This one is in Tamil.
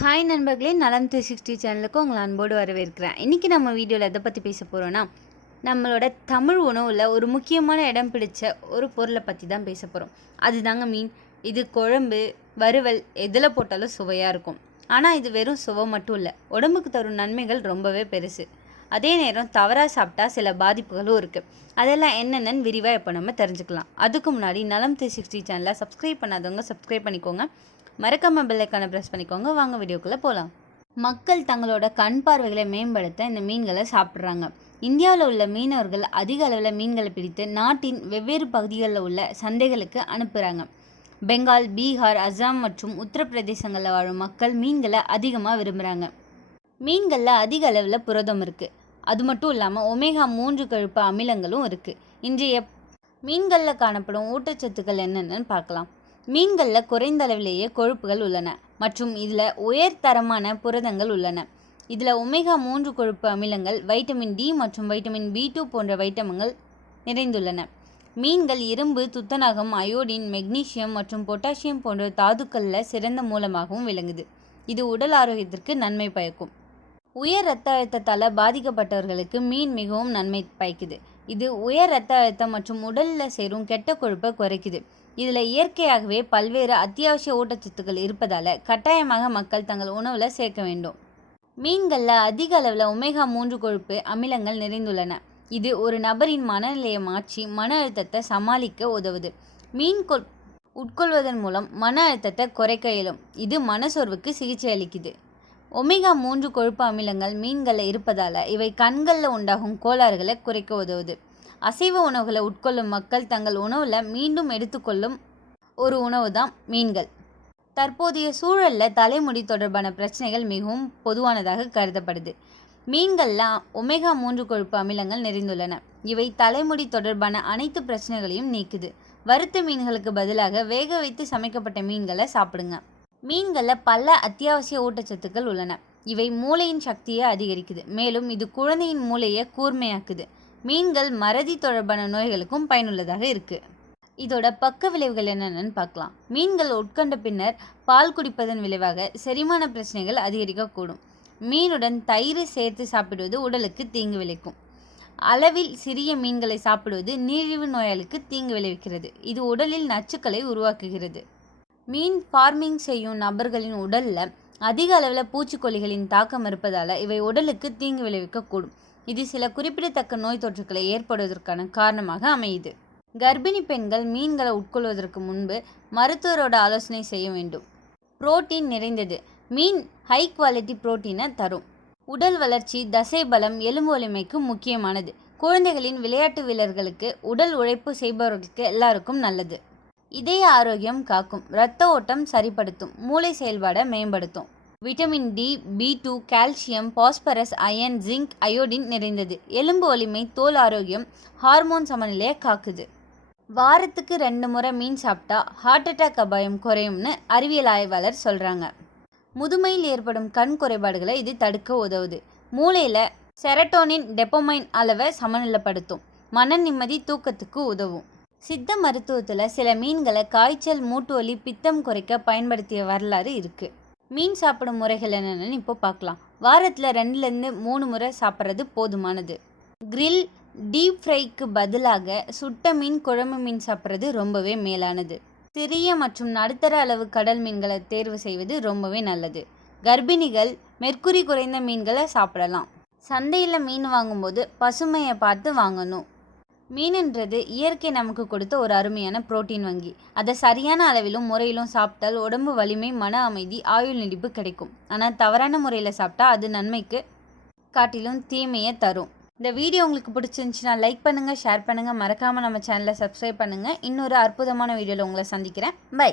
ஹாய் நண்பர்களே, நலம் 360 சேனலுக்கு உங்களை அன்போடு வரவேற்கிறேன். இன்றைக்கி நம்ம வீடியோவில் எதை பற்றி பேச போகிறோன்னா, நம்மளோட தமிழ் உணவில் ஒரு முக்கியமான இடம் பிடிச்ச ஒரு பொருளை பற்றி தான் பேச போகிறோம். அதுதாங்க மீன். இது குழம்பு, வறுவல் எதில் போட்டாலும் சுவையாக இருக்கும். ஆனால் இது வெறும் சுவை மட்டும் இல்லை, உடம்புக்கு தரும் நன்மைகள் ரொம்பவே பெருசு. அதே நேரம் தவறாக சாப்பிட்டா சில பாதிப்புகளும் இருக்குது. அதெல்லாம் என்னென்னு விரிவாக இப்போ நம்ம தெரிஞ்சுக்கலாம். அதுக்கு முன்னாடி நலம் 360 சேனலை சப்ஸ்கிரைப் பண்ணாதவங்க சப்ஸ்கிரைப் பண்ணிக்கோங்க. மறக்காமல் பெல் ஐக்கானை ப்ரெஸ் பண்ணிக்கோங்க. வாங்க வீடியோக்குள்ளே போகலாம். மக்கள் தங்களோட கண் பார்வைகளை மேம்படுத்த இந்த மீன்களை சாப்பிட்றாங்க. இந்தியாவில் உள்ள மீனவர்கள் அதிக அளவில் மீன்களை பிடித்து நாட்டின் வெவ்வேறு பகுதிகளில் உள்ள சந்தைகளுக்கு அனுப்புகிறாங்க. பெங்கால், பீகார், அஸ்ஸாம் மற்றும் உத்தரப்பிரதேசங்களில் வாழும் மக்கள் மீன்களை அதிகமாக விரும்புகிறாங்க. மீன்களில் அதிக அளவில் புரதம் இருக்குது. அது மட்டும் இல்லாமல் ஒமேகா 3 கொழுப்பு அமிலங்களும் இருக்குது. இன்றைய மீன்களில் காணப்படும் ஊட்டச்சத்துக்கள் என்னென்னு பார்க்கலாம். மீன்களில் குறைந்த அளவிலேயே கொழுப்புகள் உள்ளன மற்றும் இதில் உயர்தரமான புரதங்கள் உள்ளன. இதில் ஒமேகா 3 கொழுப்பு அமிலங்கள், வைட்டமின் டி மற்றும் வைட்டமின் B2 போன்ற வைட்டமின்கள் நிறைந்துள்ளன. மீன்கள் இரும்பு, துத்தநாகம், அயோடின், மெக்னீசியம் மற்றும் பொட்டாசியம் போன்ற தாதுக்களில் சிறந்த மூலமாகவும் விளங்குது. இது உடல் ஆரோக்கியத்திற்கு நன்மை பயக்கும். உயர் இரத்த அழுத்தத்தால் பாதிக்கப்பட்டவர்களுக்கு மீன் மிகவும் நன்மை பயக்குது. இது உயர் இரத்த அழுத்தம் மற்றும் உடலில் சேரும் கெட்ட கொழுப்பை குறைக்குது. இதில் இயற்கையாகவே பல்வேறு அத்தியாவசிய ஊட்டச்சத்துக்கள் இருப்பதால் கட்டாயமாக மக்கள் தங்கள் உணவில் சேர்க்க வேண்டும். மீன்களில் அதிக அளவில் ஒமேகா 3 கொழுப்பு அமிலங்கள் நிறைந்துள்ளன. இது ஒரு நபரின் மனநிலையை மாற்றி மன அழுத்தத்தை சமாளிக்க உதவுது. மீன் உட்கொள்வதன் மூலம் மன அழுத்தத்தை குறைக்க இயலும். இது மனசோர்வுக்கு சிகிச்சை அளிக்குது. ஒமேகா 3 கொழுப்பு அமிலங்கள் மீன்களில் இருப்பதால் இவை கண்களில் உண்டாகும் கோளாறுகளை குறைக்க உதவுது. அசைவ உணவுகளை உட்கொள்ளும் மக்கள் தங்கள் உணவில் மீண்டும் எடுத்துக்கொள்ளும் ஒரு உணவு தான் மீன்கள். தற்போதைய சூழலில் தலைமுடி தொடர்பான பிரச்சனைகள் மிகவும் பொதுவானதாக கருதப்படுது. மீன்களில் ஒமேகா 3 கொழுப்பு அமிலங்கள் நிறைந்துள்ளன. இவை தலைமுடி தொடர்பான அனைத்து பிரச்சனைகளையும் நீக்குது. வறுத்த மீன்களுக்கு பதிலாக வேக வைத்து சமைக்கப்பட்ட மீன்களை சாப்பிடுங்க. மீன்களில் பல அத்தியாவசிய ஊட்டச்சத்துக்கள் உள்ளன. இவை மூளையின் சக்தியை அதிகரிக்குது, மேலும் இது குழந்தையின் மூளையை கூர்மையாக்குது. மீன்கள் மறதி தொடர்பான நோய்களுக்கும் பயனுள்ளதாக இருக்குது. இதோட பக்க விளைவுகள் என்னென்னு பார்க்கலாம். மீன்கள் உட்கொண்ட பின்னர் பால் குடிப்பதன் விளைவாக செரிமான பிரச்சனைகள் அதிகரிக்கக்கூடும். மீனுடன் தயிர் சேர்த்து சாப்பிடுவது உடலுக்கு தீங்கு விளைக்கும். அளவில் சிறிய மீன்களை சாப்பிடுவது நீரிழிவு நோயாளிக்கு தீங்கு விளைவிக்கிறது. இது உடலில் நச்சுக்களை உருவாக்குகிறது. மீன் ஃபார்மிங் செய்யும் நபர்களின் உடலில் அதிக அளவில் பூச்சிக்கொல்லிகளின் தாக்கம் இருப்பதால் இவை உடலுக்கு தீங்கு விளைவிக்கக்கூடும். இது சில குறிப்பிடத்தக்க நோய் தொற்றுக்களை ஏற்படுவதற்கான காரணமாக அமையுது. கர்ப்பிணி பெண்கள் மீன்களை உட்கொள்வதற்கு முன்பு மருத்துவரோட ஆலோசனை செய்ய வேண்டும். புரோட்டீன் நிறைந்தது. மீன் ஹை குவாலிட்டி புரோட்டீனை தரும். உடல் வளர்ச்சி, தசை பலம், எலும்பு வலிமைக்கு முக்கியமானது. குழந்தைகளின் விளையாட்டு வீரர்களுக்கு, உடல் உழைப்பு செய்பவர்களுக்கு எல்லாருக்கும் நல்லது. இதய ஆரோக்கியம் காக்கும். இரத்த ஓட்டம் சரிப்படுத்தும். மூளை செயல்பாடை மேம்படுத்தும். Vitamin D, B2, calcium, phosphorus, iron, zinc, iodine நிறைந்தது. எலும்பு வலிமை, தோல் ஆரோக்கியம், ஹார்மோன் சமநிலையை காக்குது. வாரத்துக்கு 2 முறை மீன் சாப்பிட்டா ஹார்ட் அட்டாக் அபாயம் குறையும்னு அறிவியல் ஆய்வாளர் சொல்கிறாங்க. முதுமையில் ஏற்படும் கண் குறைபாடுகளை இது தடுக்க உதவுது. மூளையில் செரட்டோனின், டெப்பமைன் அளவை சமநிலைப்படுத்தும். மன நிம்மதி, தூக்கத்துக்கு உதவும். சித்த மருத்துவத்தில் சில மீன்களை காய்ச்சல், மூட்டு வலி, பித்தம் குறைக்க பயன்படுத்திய வரலாறு இருக்குது. மீன் சாப்பிடும் முறைகள் என்னென்னு இப்போ பார்க்கலாம். வாரத்தில் 2-3 முறை சாப்பிட்றது போதுமானது. கிரில், டீப் ஃப்ரைக்கு பதிலாக சுட்ட மீன், குழம்பு மீன் சாப்பிட்றது ரொம்பவே மேலானது. சிறிய மற்றும் நடுத்தர அளவு கடல் மீன்களை தேர்வு செய்வது ரொம்பவே நல்லது. கர்ப்பிணிகள் மெர்க்குரி குறைந்த மீன்களை சாப்பிடலாம். சந்தையில் மீன் வாங்கும்போது பசுமையை பார்த்து வாங்கணும். மீன்ன்றது இயற்கை நமக்கு கொடுத்த ஒரு அருமையான புரோட்டீன் வங்கி. அதை சரியான அளவிலும் முறையிலும் சாப்பிட்டால் உடம்பு வலிமை, மன அமைதி, ஆயுள் நீடிப்பு கிடைக்கும். ஆனால் தவறான முறையில் சாப்பிட்டா அது நன்மைக்கு காட்டிலும் தீமையை தரும். இந்த வீடியோ உங்களுக்கு பிடிச்சிருந்துச்சுன்னா லைக் பண்ணுங்கள், ஷேர் பண்ணுங்கள். மறக்காமல் நம்ம சேனலை சப்ஸ்கிரைப் பண்ணுங்கள். இன்னொரு அற்புதமான வீடியோவில் உங்களை சந்திக்கிறேன். பை.